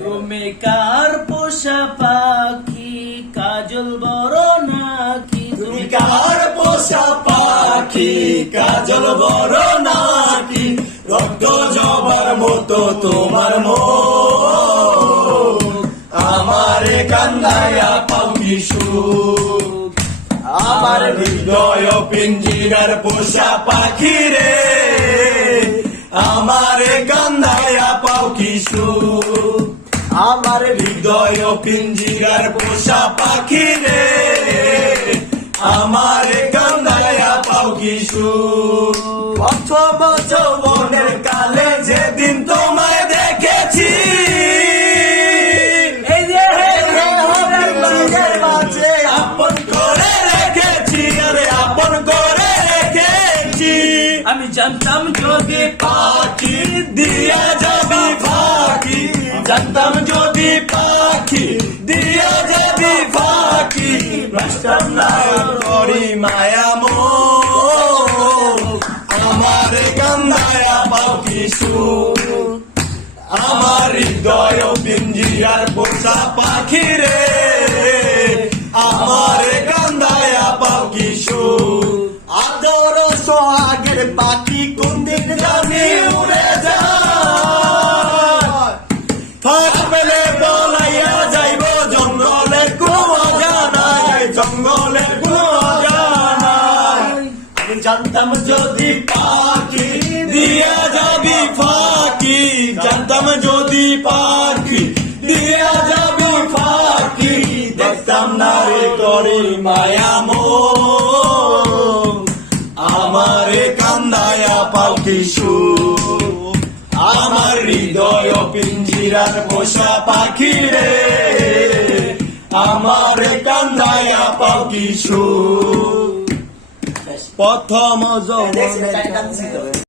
তুমি কার পোষা পাখি কাজল বড় নাকি? তুমি কার পোষা পাখি কাজল বড় নাকি? রক্ত জবার মতো তোমার মুখ, আমারে কান্দায়া পাও কি সুখ। আমার হৃদয় পিঞ্জিরার পোষা পাখি রে, আমারে কান্দায়া পাও কি সুখ। আমার হৃদয় পিঞ্জিরার পোষা পাখি রে, আমারে কান্দায়া পাও কি সুখ। প্রথম যৌবনের কালে যেদিন তোমায় দেখেছি, মাঝে আপন করে রেখেছি, আরে আপন করে রেখেছি। আমি জানতাম যদি পাখি দিয়া যাবি ফাঁকি, জানতাম যদি পাখি দিয়া যাবি ফাঁকি, নষ্টাম না করি মায়া মোহ, আমার কান্দায়া পাও কি সুখ। আমার হৃদয় পিঞ্জিরার পোষা পাখি রে, আমার কান্দায়া পাও কি সুখ। আদর সোহাগের পাখি কোনদিন জানি উড়ে যায়, ফাঁক পেলে বলাইয়া যাইব জঙ্গলে কোনো অজানায়, জঙ্গলে কোনো অজানায়। আমি জানতাম যদি পাখি দিয়া যাবি ফাঁকি, জানতাম যদি পাখি দিয়া যাবি ফাঁকি, দেখতাম না রে করে মায়া মোহ, আমারে কান্দায়া পাও কি সুখ। আমার হৃদয় পিঞ্জিরার পোষা পাখি রে, আমারে কান্দায়া পাও কি সুখ। প্রথম যৌবনের